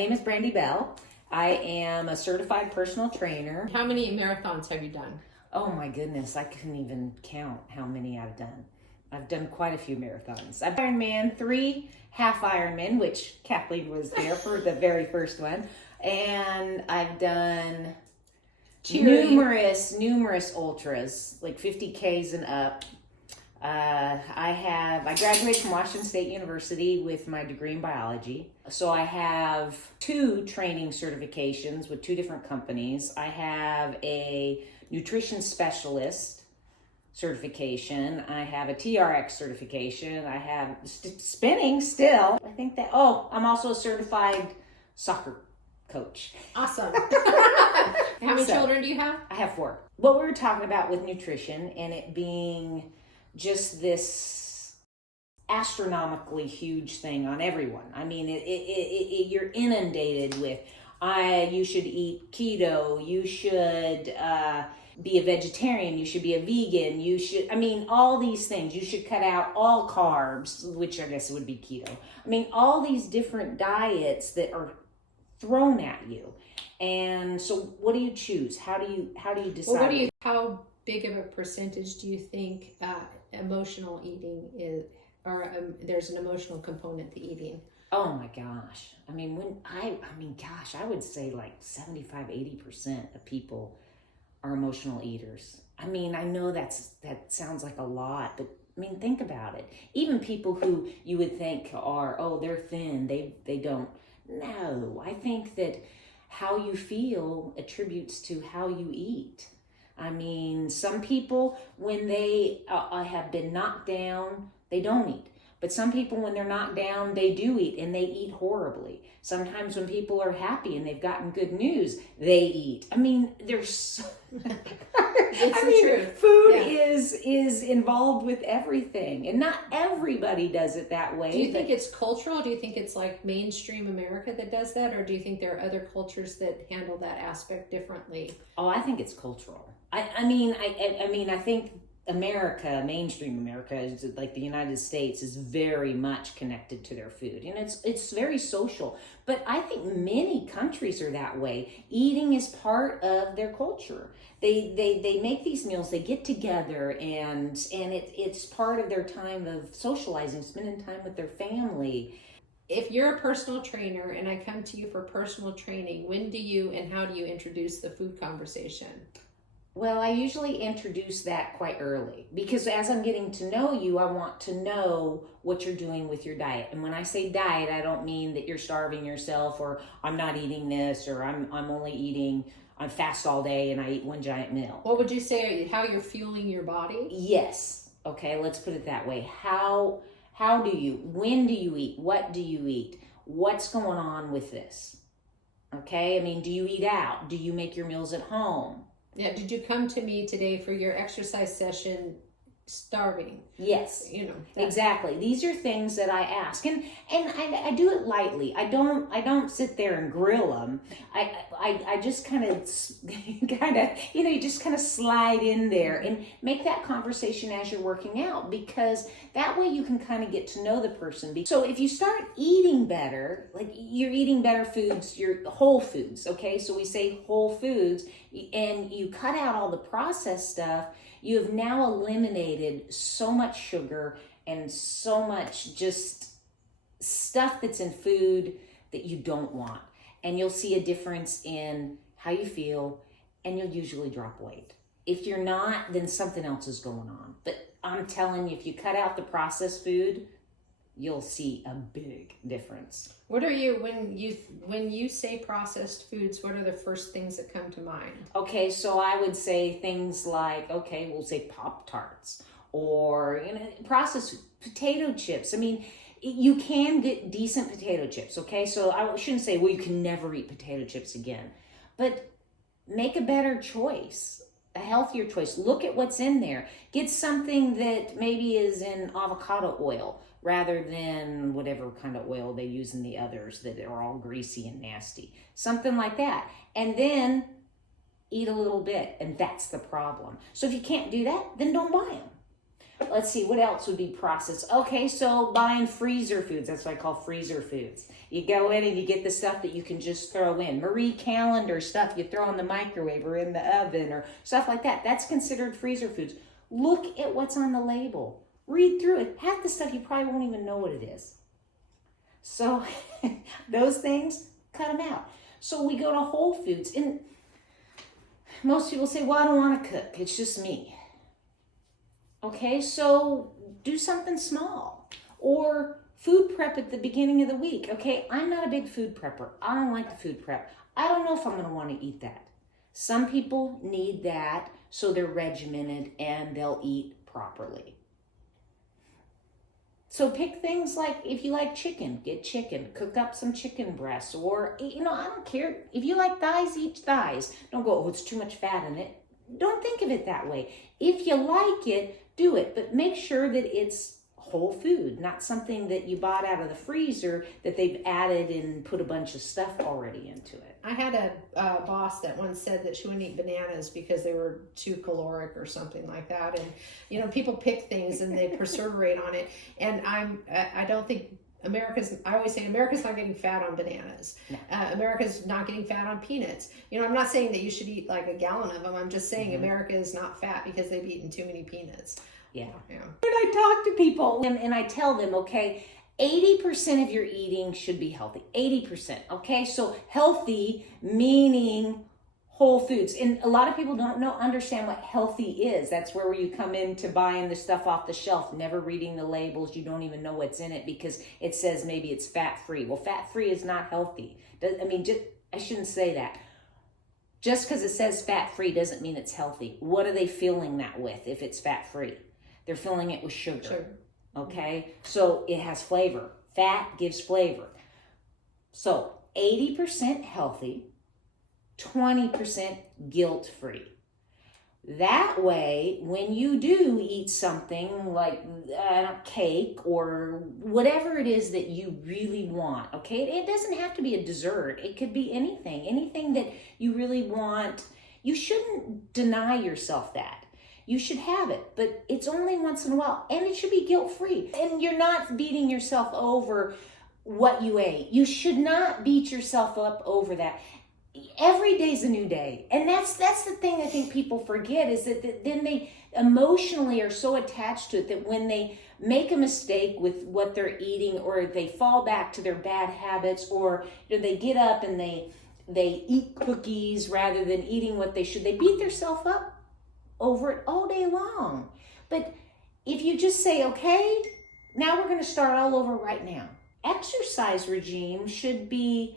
name is Brandi Bell. I am a certified personal trainer. How many marathons have you done? Oh my goodness, I couldn't even count how many I've done. I've done quite a few marathons. I've done Ironman, 3 half Ironman, which Kathleen was there for the very first one. And I've done numerous ultras, like 50Ks and up. I graduated from Washington State University with my degree in biology. So I have 2 training certifications with 2 different companies. I have a nutrition specialist certification. I have a TRX certification. I have spinning still. I think that, I'm also a certified soccer coach. Awesome. How many children do you have? I have 4. What we were talking about with nutrition and it being just this astronomically huge thing on everyone. I mean, you're inundated with, you should eat keto, you should be a vegetarian, you should be a vegan, all these things. You should cut out all carbs, which I guess would be keto. All these different diets that are thrown at you. And so what do you choose? How do you decide? Well, how big of a percentage do you think emotional eating is, or there's an emotional component to eating? Oh my gosh. I would say like 75-80% of people are emotional eaters. I know that sounds like a lot, but think about it. Even people who you would think are, they're thin, they don't. No, I think that how you feel attributes to how you eat. Some people, when they have been knocked down, they don't eat. But some people, when they're knocked down, they do eat, and they eat horribly. Sometimes when people are happy and they've gotten good news, they eat. There's so... Food is involved with everything, and not everybody does it that way. Do you think it's cultural? Do you think it's like mainstream America that does that, or do you think there are other cultures that handle that aspect differently? Oh, I think it's cultural. I think America, mainstream America, is like the United States, is very much connected to their food, and it's very social. But I think many countries are that way. Eating is part of their culture. They make these meals, they get together, and it's part of their time of socializing, spending time with their family. If you're a personal trainer and I come to you for personal training, when do you and how do you introduce the food conversation? Well, I usually introduce that quite early because as I'm getting to know you, I want to know what you're doing with your diet. And when I say diet, I don't mean that you're starving yourself or I'm not eating this or I'm only eating, I fast all day and I eat one giant meal. What would you say, how you're fueling your body? Yes. Okay, let's put it that way. How do you, when do you eat? What do you eat? What's going on with this? Okay, do you eat out? Do you make your meals at home? Yeah, did you come to me today for your exercise session starving? Yes, exactly. These are things that I ask, and I do it lightly. I don't sit there and grill them. I just kind of you just kind of slide in there and make that conversation as you're working out, because that way you can kind of get to know the person. So if you start eating better, like you're eating better foods, you're whole foods. Okay, so we say whole foods, and you cut out all the processed stuff. You have now eliminated so much sugar and so much just stuff that's in food that you don't want. And you'll see a difference in how you feel, and you'll usually drop weight. If you're not, then something else is going on. But I'm telling you, if you cut out the processed food, you'll see a big difference. What are you, when you say processed foods, what are the first things that come to mind? Okay, so I would say things like, we'll say Pop-Tarts or processed potato chips. You can get decent potato chips, okay? So I shouldn't say, you can never eat potato chips again. But make a better choice, a healthier choice. Look at what's in there. Get something that maybe is in avocado oil rather than whatever kind of oil they use in the others that are all greasy and nasty. Something like that. And then eat a little bit, and that's the problem. So if you can't do that, then don't buy them. Let's see, what else would be processed? Okay, so buying freezer foods. That's what I call freezer foods. You go in and you get the stuff that you can just throw in. Marie Calendar stuff you throw in the microwave or in the oven or stuff like that. That's considered freezer foods. Look at what's on the label. Read through it. Half the stuff you probably won't even know what it is. So those things, cut them out. So we go to Whole Foods, and most people say, well, I don't want to cook. It's just me. Okay, so do something small. Or food prep at the beginning of the week. Okay, I'm not a big food prepper. I don't like the food prep. I don't know if I'm going to want to eat that. Some people need that so they're regimented and they'll eat properly. So pick things like, if you like chicken, get chicken. Cook up some chicken breasts. Or, I don't care. If you like thighs, eat thighs. Don't go, oh, it's too much fat in it. Don't think of it that way. If you like it, do it. But make sure that it's whole food, not something that you bought out of the freezer that they've added and put a bunch of stuff already into it. I had a boss that once said that she wouldn't eat bananas because they were too caloric or something like that. And, people pick things and they perseverate on it. And I don't think I always say America's not getting fat on bananas. No. America's not getting fat on peanuts. I'm not saying that you should eat like a gallon of them. I'm just saying America is not fat because they've eaten too many peanuts. Yeah. When I talk to people and I tell them, okay, 80% of your eating should be healthy. 80%. Okay. So healthy meaning whole foods. And a lot of people don't understand what healthy is. That's where you come into buying the stuff off the shelf, never reading the labels. You don't even know what's in it because it says maybe it's fat-free. Well, fat-free is not healthy. I shouldn't say that. Just because it says fat-free doesn't mean it's healthy. What are they filling that with if it's fat-free? They're filling it with sugar. Okay? So it has flavor. Fat gives flavor. So 80% healthy, 20% guilt-free. That way, when you do eat something like cake or whatever it is that you really want, okay? It doesn't have to be a dessert. It could be anything that you really want. You shouldn't deny yourself that. You should have it, but it's only once in a while, and it should be guilt-free. And you're not beating yourself over what you ate. You should not beat yourself up over that. Every day's a new day. And that's the thing I think people forget is that then they emotionally are so attached to it that when they make a mistake with what they're eating or they fall back to their bad habits or they get up and they eat cookies rather than eating what they should, they beat themselves up over it all day long. But if you just say, okay, now we're going to start all over right now. Exercise regime should be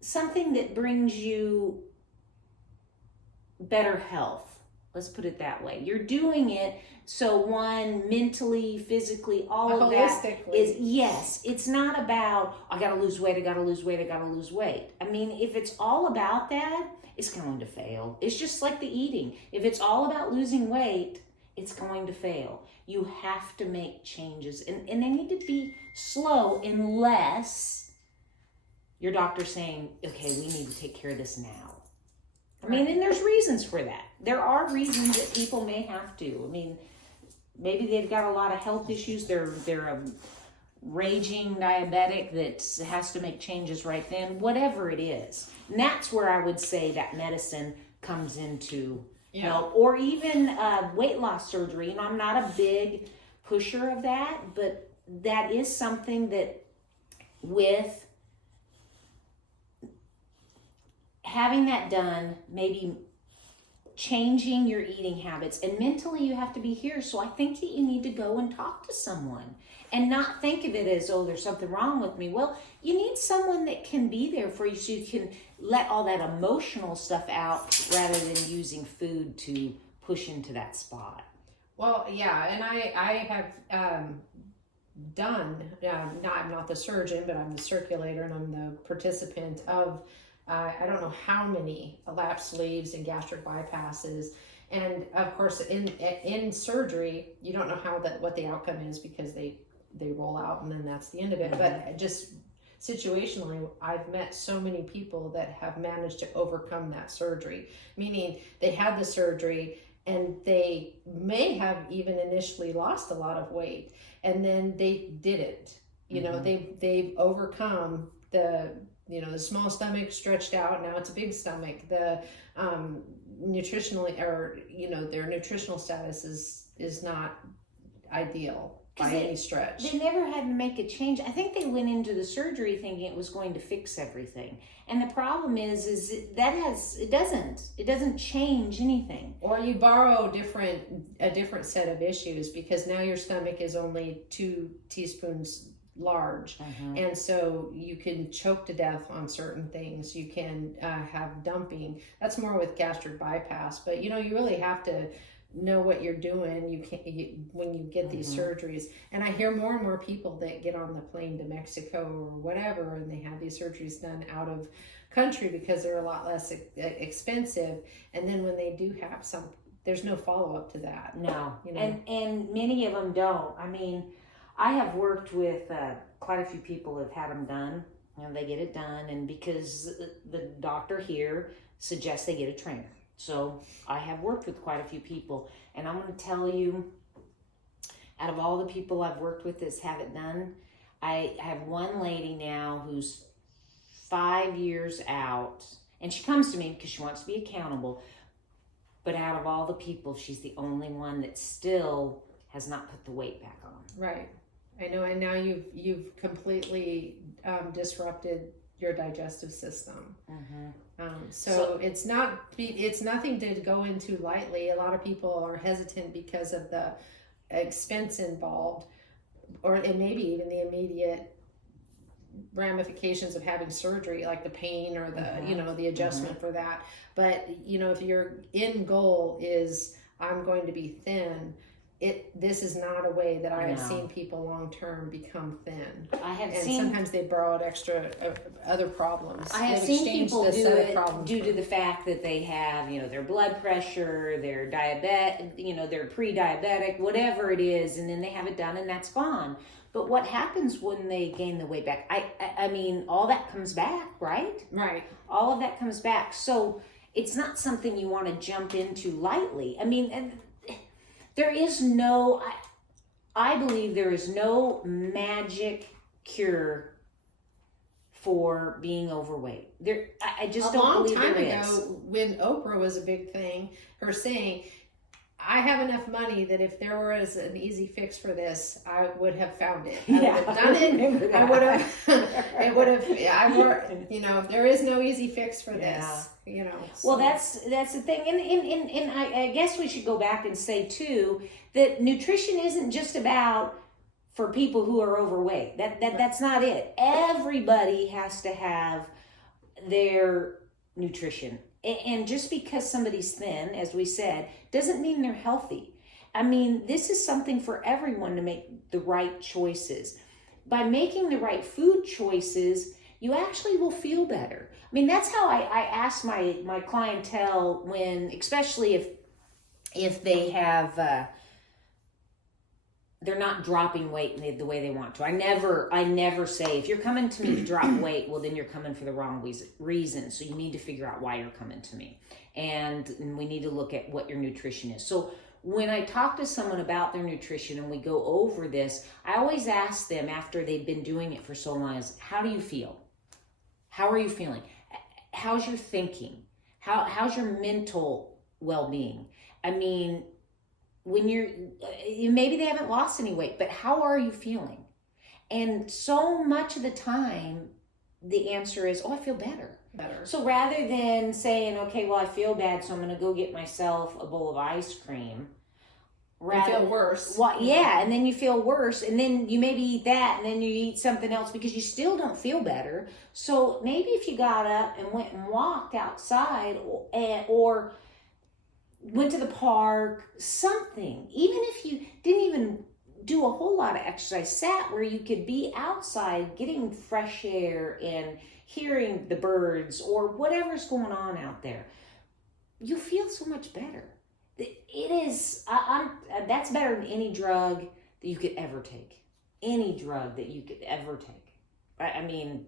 something that brings you better health. Let's put it that way. You're doing it so one, mentally, physically, all of that is, yes, it's not about, I got to lose weight, I got to lose weight, I got to lose weight. If it's all about that, it's going to fail. It's just like the eating. If it's all about losing weight, it's going to fail. You have to make changes, and they need to be slow unless your doctor's saying, okay, we need to take care of this now. And there's reasons for that. There are reasons that people may have to. Maybe they've got a lot of health issues. They're a raging diabetic that has to make changes right then, whatever it is. And that's where I would say that medicine comes into help, or even weight loss surgery. I'm not a big pusher of that, but that is something that with having that done, maybe changing your eating habits, and mentally you have to be here. So I think that you need to go and talk to someone and not think of it as, oh, there's something wrong with me. Well, you need someone that can be there for you so you can let all that emotional stuff out rather than using food to push into that spot. Well, yeah, and I have done, I'm not the surgeon, but I'm the circulator and I'm the participant of I don't know how many lap sleeves and gastric bypasses, and of course in surgery you don't know what the outcome is because they roll out and then that's the end of it. But just situationally, I've met so many people that have managed to overcome that surgery, meaning they had the surgery and they may have even initially lost a lot of weight, and then they didn't. You know, they've overcome the small stomach, stretched out. Now it's a big stomach. The nutritionally, or their nutritional status is not ideal by any stretch. They never had to make a change. I think they went into the surgery thinking it was going to fix everything. And the problem is it doesn't change anything. Or you borrow a different set of issues, because now your stomach is only 2 teaspoons large. And so you can choke to death on certain things. You can have dumping. That's more with gastric bypass, but you really have to know what you're doing. You can't when you get these surgeries. And I hear more and more people that get on the plane to Mexico or whatever, and they have these surgeries done out of country because they're a lot less expensive. And then when they do have some, there's no follow-up to that. No. And many of them don't. I mean, I have worked with quite a few people that have had them done, and they get it done, and because the doctor here suggests they get a trainer. So I have worked with quite a few people, and I'm going to tell you, out of all the people I've worked with that have it done, I have one lady now who's 5 years out, and she comes to me because she wants to be accountable, but out of all the people, she's the only one that still has not put the weight back on. Right. I know, and now you've completely disrupted your digestive system. So it's nothing to go into lightly. A lot of people are hesitant because of the expense involved, and maybe even the immediate ramifications of having surgery, like the pain or the the adjustment for that. But if your end goal is, I'm going to be thin, this is not a way that I have seen people long term become thin. Sometimes they borrow extra other problems. I have seen people do it due to the fact that they have their blood pressure, their diabetic, they're pre-diabetic, whatever it is, and then they have it done and that's gone. But what happens when they gain the weight back? I mean, all that comes back, right? Right. All of that comes back. So it's not something you want to jump into lightly. I mean, there is I believe there is no magic cure for being overweight. I just don't believe there is. A long time ago, when Oprah was a big thing, her saying, I have enough money that if there was an easy fix for this, I would have found it. I would have done it. I would have, there is no easy fix for this, So. Well, that's the thing. And I guess we should go back and say too, that nutrition isn't just about for people who are overweight. That's not it. Everybody has to have their nutrition. And just because somebody's thin, as we said, doesn't mean they're healthy. I mean, this is something for everyone to make the right choices. By making the right food choices, you actually will feel better. I mean, that's how I ask my clientele when, especially if they have, they're not dropping weight the way they want to. I never say, if you're coming to me to drop weight, well, then you're coming for the wrong reason. So you need to figure out why you're coming to me. And we need to look at what your nutrition is. So when I talk to someone about their nutrition and we go over this, I always ask them after they've been doing it for so long is, how do you feel? How are you feeling? How's your thinking? How's your mental well-being? I mean, when maybe they haven't lost any weight, but how are you feeling? And so much of the time, the answer is, I feel better. So rather than saying, okay, well, I feel bad, so I'm going to go get myself a bowl of ice cream. You feel worse. Well, yeah, and then you feel worse, and then you maybe eat that, and then you eat something else because you still don't feel better. So maybe if you got up and went and walked outside or went to the park, something, even if you didn't even do a whole lot of exercise, sat where you could be outside getting fresh air and hearing the birds or whatever's going on out there, you feel so much better. It is, that's better than any drug that you could ever take. Any drug that you could ever take. I mean,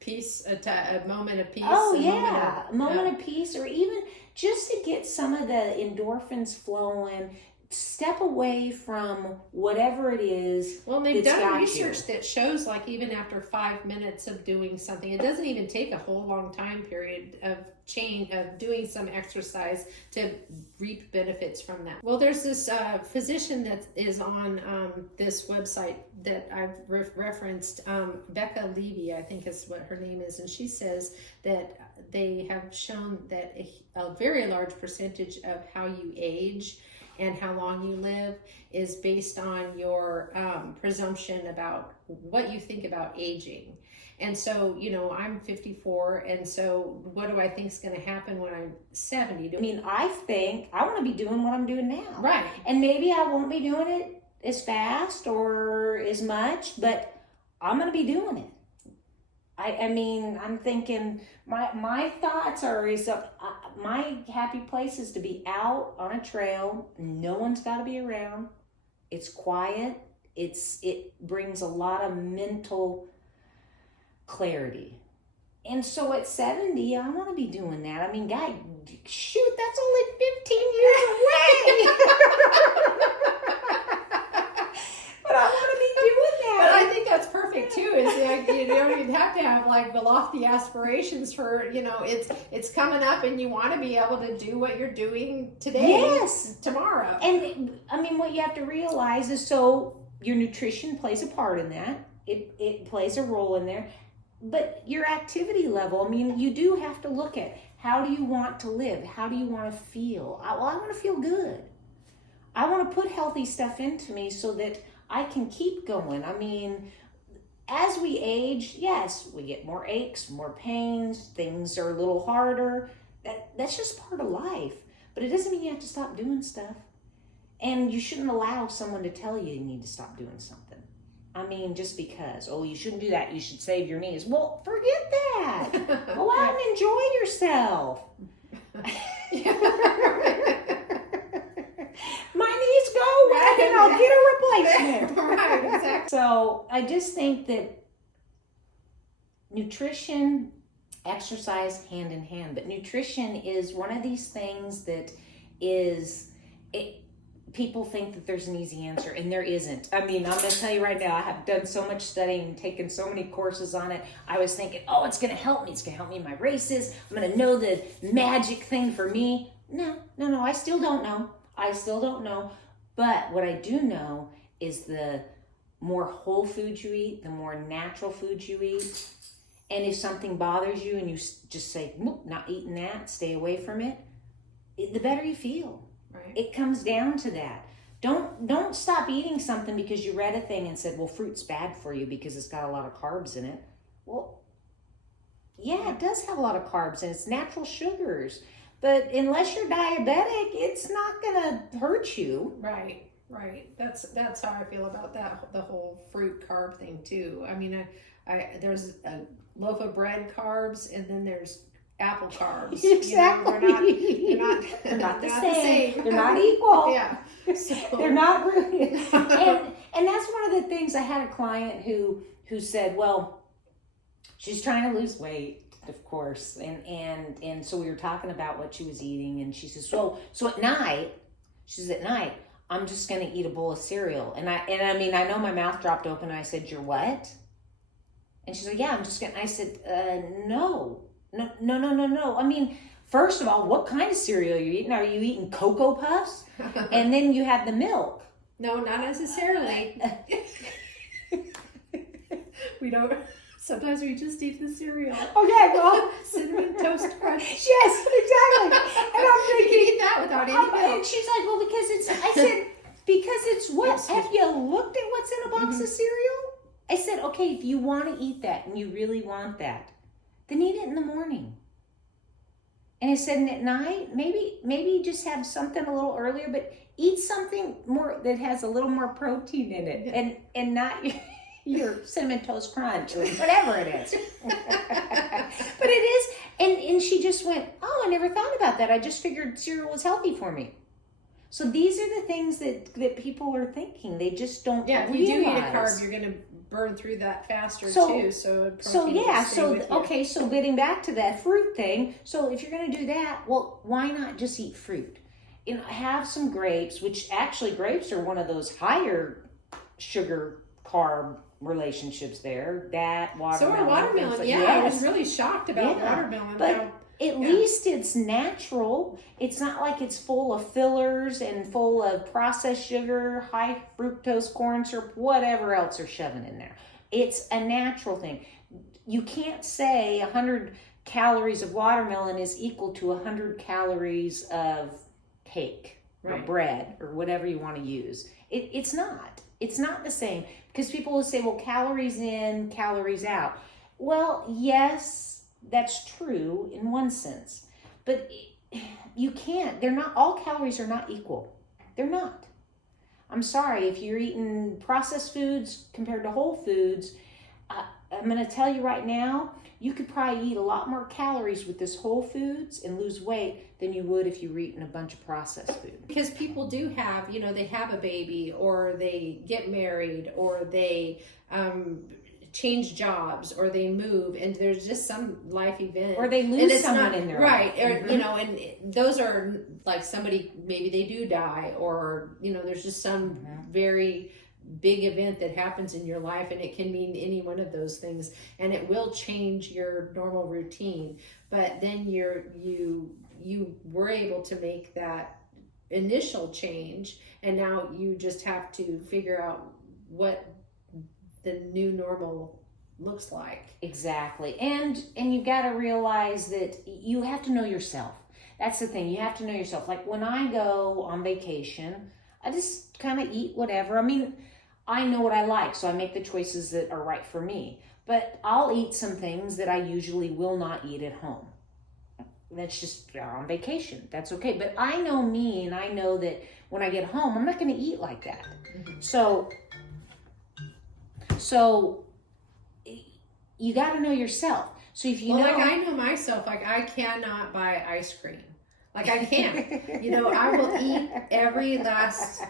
peace, a moment of peace. Oh, yeah. A moment of peace, or even just to get some of the endorphins flowing. Step away from whatever it is. Well, they've that's done got research you. that shows like even after 5 minutes of doing something, it doesn't even take a whole long time period of doing some exercise to reap benefits from that. Well, there's this physician that is on this website that I've referenced, Becca Levy, I think is what her name is, and she says that they have shown that a very large percentage of how you age and how long you live is based on your presumption about what you think about aging. And so, you know, I'm 54, and so what do I think is going to happen when I'm 70? I mean, I think I want to be doing what I'm doing now. Right. And maybe I won't be doing it as fast or as much, but I'm going to be doing it. I mean, I'm thinking my thoughts are my happy place is to be out on a trail. No one's got to be around. It's quiet. It brings a lot of mental clarity. And so at 70, I want to be doing that. I mean, God, shoot, that's only 15 years away. But I want to be doing that. But I think that's perfect too. Is like, you know, you'd have to have like the lofty aspirations for, you know, it's coming up, and you want to be able to do what you're doing today, Yes. tomorrow. And I mean, what you have to realize is, so your nutrition plays a part in that. It plays a role in there. But your activity level, I mean, you do have to look at, how do you want to live? How do you want to feel? I want to feel good. I want to put healthy stuff into me so that I can keep going. I mean, as we age, yes, we get more aches, more pains, things are a little harder. That's just part of life. But it doesn't mean you have to stop doing stuff. And you shouldn't allow someone to tell you need to stop doing something. I mean, just because, you shouldn't do that, you should save your knees. Well, forget that. Go out and enjoy yourself. My knees go, and I'll get a replacement. Right, exactly. So I just think that nutrition, exercise hand in hand, but nutrition is one of these things that people think that there's an easy answer, and there isn't. I mean, I'm going to tell you right now, I have done so much studying and taken so many courses on it. I was thinking, it's going to help me. It's going to help me in my races. I'm going to know the magic thing for me. No, I still don't know. But what I do know is the more whole foods you eat, the more natural foods you eat. And if something bothers you and you just say, not eating that, stay away from it, the better you feel. Right. It comes down to that. Don't stop eating something because you read a thing and said, well, fruit's bad for you because it's got a lot of carbs in it. Well, yeah, it does have a lot of carbs and it's natural sugars. But unless you're diabetic, it's not going to hurt you. Right. That's how I feel about that, the whole fruit carb thing too. I mean, there's a loaf of bread carbs, and then there's apple carbs. Exactly. You know, they're not the same. They're not equal. Yeah. So. They're not really. And that's one of the things. I had a client who said, well, she's trying to lose weight, of course. And so we were talking about what she was eating, and she says, so at night, I'm just going to eat a bowl of cereal. And I mean, I know my mouth dropped open, and I said, you're what? And she's like, yeah, I'm just going to, I said, no. I mean, first of all, what kind of cereal are you eating? Are you eating Cocoa Puffs? And then you have the milk. No, not necessarily. We don't. Sometimes we just eat the cereal. Okay, well. Cinnamon Toast Crunch. Yes, exactly. And I'm thinking. You can eat that without any milk. And she's like, well, I said, because it's what? Yes. Have you looked at what's in a box of cereal? I said, okay, if you want to eat that and you really want that, then eat it in the morning. And I said, and at night, maybe just have something a little earlier, but eat something more that has a little more protein in it, and not your Cinnamon Toast Crunch or whatever it is. But it is, and she just went, I never thought about that. I just figured cereal was healthy for me. So these are the things that people are thinking. They just don't Yeah, if you do eat a carb, you're going to burn through that faster too. So getting back to that fruit thing. So if you're going to do that, well, why not just eat fruit? Have some grapes, which actually grapes are one of those higher sugar carb relationships there. That watermelon. So are watermelon. I was really shocked about watermelon. But at least it's natural. It's not like it's full of fillers and full of processed sugar, high fructose corn syrup, whatever else they're shoving in there. It's a natural thing. You can't say 100 calories of watermelon is equal to 100 calories of cake or bread or whatever you want to use. It's not. It's not the same, because people will say, well, calories in, calories out. Well, yes, that's true in one sense, but you can't. They're not. All calories are not equal. They're not. I'm sorry, if you're eating processed foods compared to whole foods, I'm going to tell you right now, you could probably eat a lot more calories with this whole foods and lose weight than you would if you were eating a bunch of processed food. Because people do have, they have a baby, or they get married, or they change jobs, or they move, and there's just some life event, or they lose someone in their life. Or and those are like somebody, maybe they do die, or there's just some very big event that happens in your life, and it can mean any one of those things, and it will change your normal routine. But then you were able to make that initial change, and now you just have to figure out what the new normal looks like. Exactly. And you got to realize that you have to know yourself. That's the thing. You have to know yourself. Like when I go on vacation, I just kind of eat whatever. I mean, I know what I like, so I make the choices that are right for me. But I'll eat some things that I usually will not eat at home. That's just on vacation. That's okay. But I know me, and I know that when I get home, I'm not going to eat like that. So you got to know yourself. So if you know, like I know myself, like I cannot buy ice cream. Like I can't. I will eat every last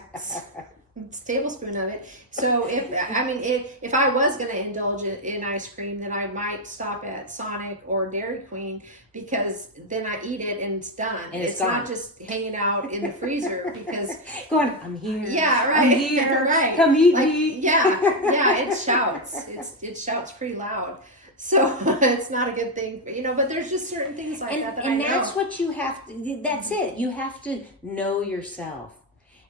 tablespoon of it. So if I was going to indulge in ice cream, then I might stop at Sonic or Dairy Queen, because then I eat it and it's done. And it's not just hanging out in the freezer, because going, I'm here. Yeah, right. I'm here. Right. Come eat me. Yeah. It shouts. It shouts pretty loud. So it's not a good thing, but there's just certain things like that and that's what you have to. That's it. You have to know yourself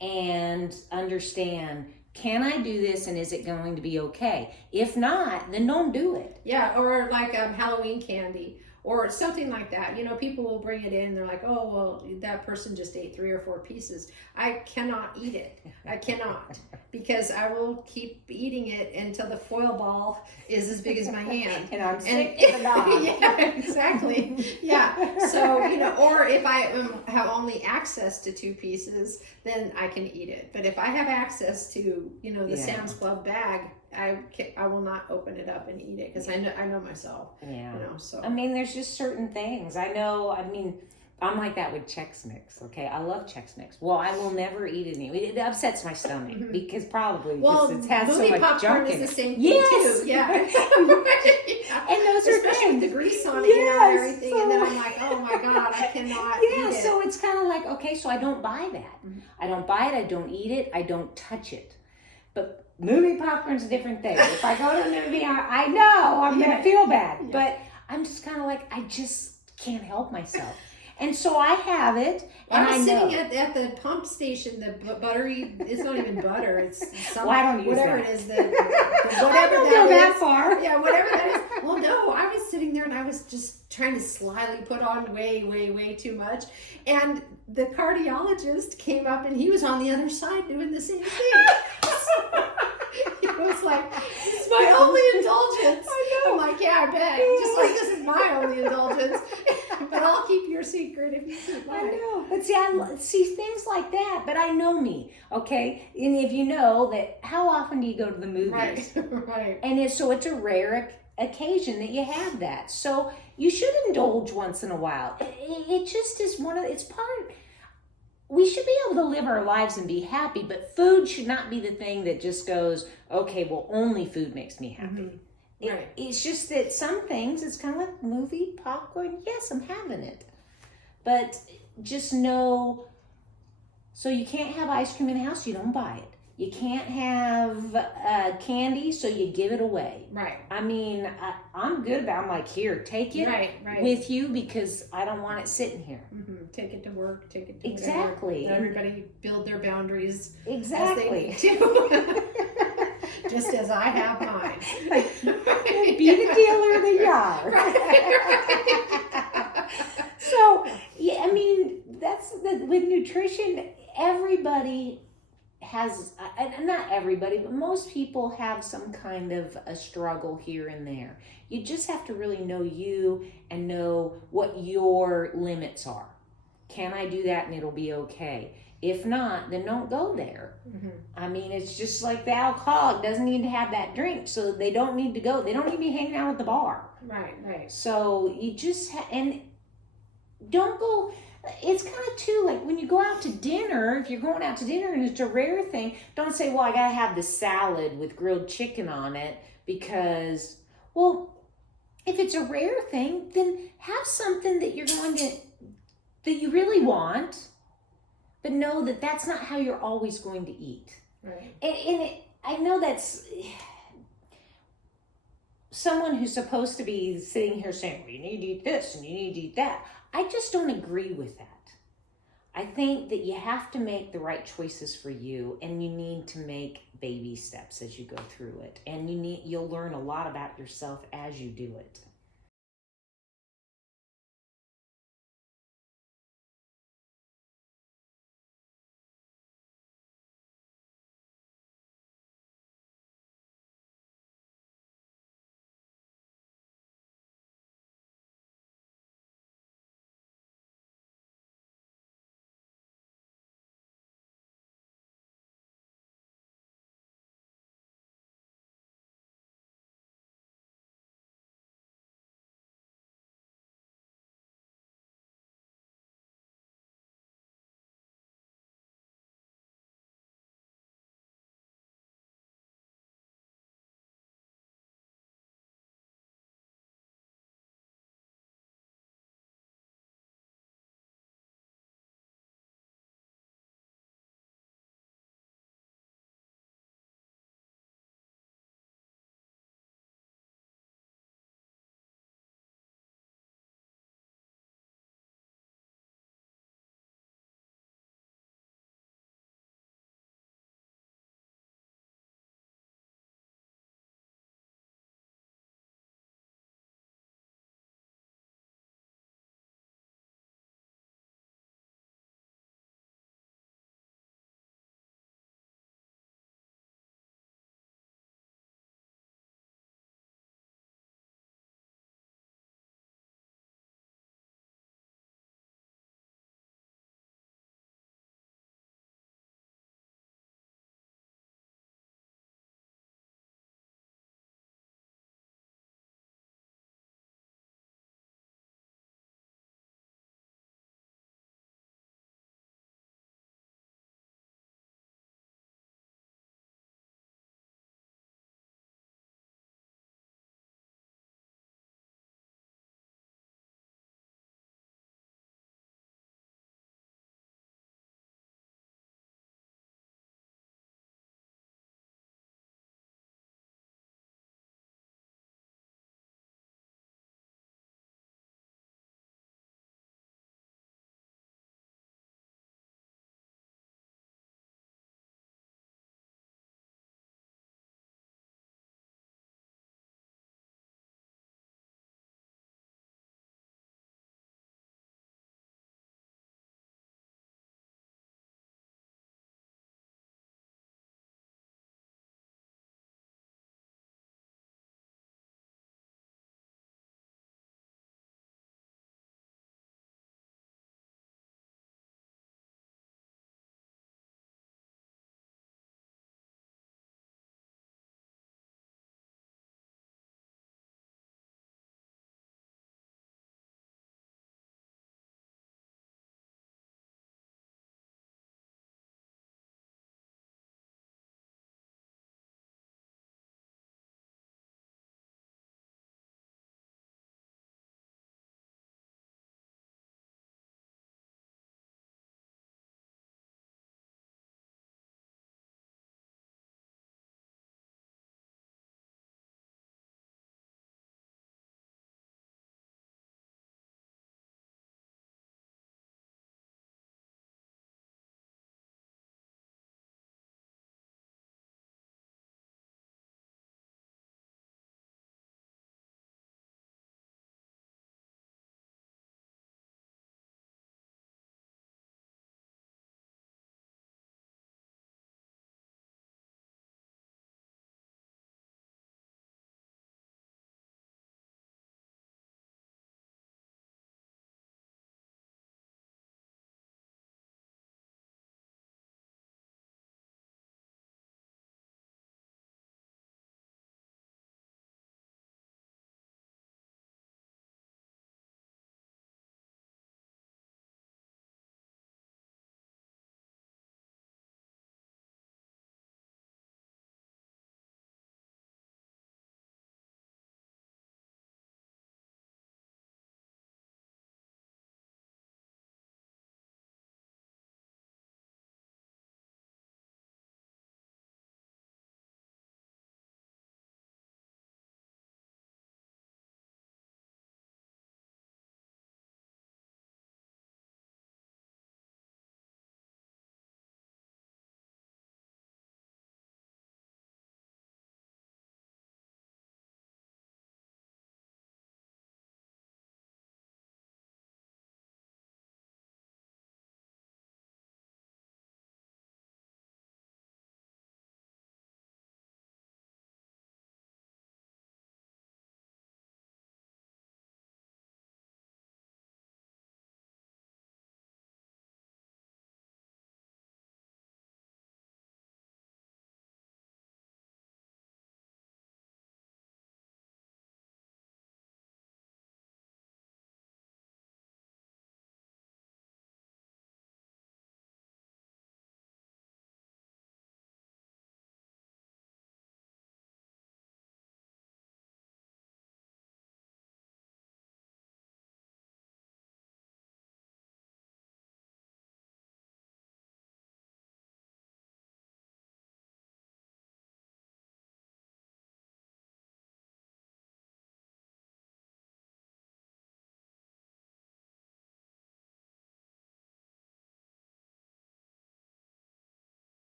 and understand, can I do this, and is it going to be okay? If not, then don't do it. Yeah, or like Halloween candy or something like that. People will bring it in. They're like, oh, well, that person just ate 3 or 4 pieces. I cannot eat it. I cannot, because I will keep eating it until the foil ball is as big as my hand. And I'm sick to the dog. Yeah, exactly. Yeah. So, or if I have only access to 2 pieces, then I can eat it. But if I have access to, the Sam's Club bag, I will not open it up and eat it, because I know myself. Yeah. So I mean, there's just certain things. I'm like that with Chex Mix. Okay, I love Chex Mix. Well, I will never eat any. It upsets my stomach because it has so much junk in it. Is the same thing too. Yeah. And those especially are things with the grease on it, and everything. And then I'm like, oh my God, I cannot eat it. So it's kind of like, okay, so I don't buy that. I don't buy it. I don't eat it. I don't touch it. But movie popcorn's a different thing. If I go to a movie, I know I'm going to feel bad. Yeah. But I'm just kind of like, I just can't help myself. And so I have it. And I was sitting at the pump station, the buttery, it's not even butter, it's some, well, I don't use whatever that. It is, whatever I don't go that far. Yeah, whatever that is. Well, no, I was sitting there and I was just trying to slyly put on way too much. And the cardiologist came up and he was on the other side doing the same thing. He was like, this is my only indulgence. I know. I'm like, yeah, I bet. Just like this is my only indulgence. But I'll keep your secret if you keep mine. I know. But see, I see things like that. But I know me, okay? And if you know that, how often do you go to the movies? Right. And it's a rare occasion that you have that. So you should indulge once in a while. It just is it's part. we should be able to live our lives and be happy, but food should not be the thing that just goes, okay, well, only food makes me happy. Right. It's just that some things, it's kind of like movie, popcorn, yes, I'm having it. But just know, so you can't have ice cream in the house, you don't buy it. You can't have candy, so you give it away. Right. I mean, I'm good about, I'm like, here, take it with you because I don't want it sitting here. Take it to work, take it to Exactly. whatever. Everybody build their boundaries Exactly. as they need to. Just as I have mine. Like, be the dealer of the yard. So, yeah, I mean, with nutrition, everybody has, not everybody, but most people have some kind of a struggle here and there. You just have to really know you and know what your limits are. Can I do that and it'll be okay? If not, then don't go there. I mean, it's just like the alcoholic doesn't need to have that drink, so they don't need to go. They don't need to be hanging out at the bar. Right. So you just, and don't go, it's kind of too, like when you go out to dinner, if you're going out to dinner and it's a rare thing, don't say, well, I got to have the salad with grilled chicken on it because, well, if it's a rare thing, then have something that that you really want, but know that that's not how you're always going to eat. Right. And I know that's someone who's supposed to be sitting here saying, well, you need to eat this and you need to eat that. I just don't agree with that. I think that you have to make the right choices for you, and you need to make baby steps as you go through it. And you'll learn a lot about yourself as you do it.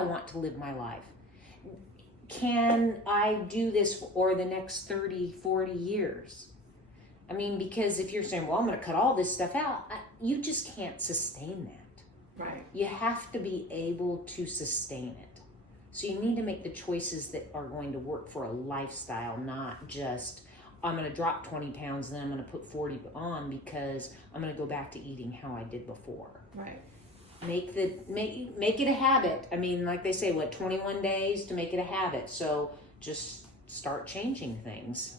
I want to live my life? Can I do this for the next 30, 40 years? I mean, because if you're saying, well, I'm going to cut all this stuff out, you just can't sustain that. Right. You have to be able to sustain it. So you need to make the choices that are going to work for a lifestyle, not just, I'm going to drop 20 pounds and then I'm going to put 40 on because I'm going to go back to eating how I did before. Right. Make it a habit. I mean, like they say, 21 days to make it a habit. So just start changing things.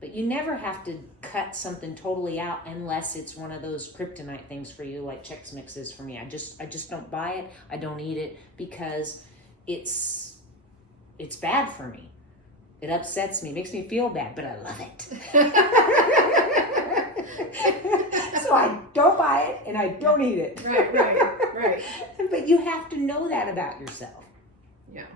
But you never have to cut something totally out unless it's one of those kryptonite things for you, like Chex Mix is for me. I just don't buy it. I don't eat it because it's bad for me. It upsets me, makes me feel bad, but I love it. So I don't buy it and I don't eat it. Right. But you have to know that about yourself. Yeah.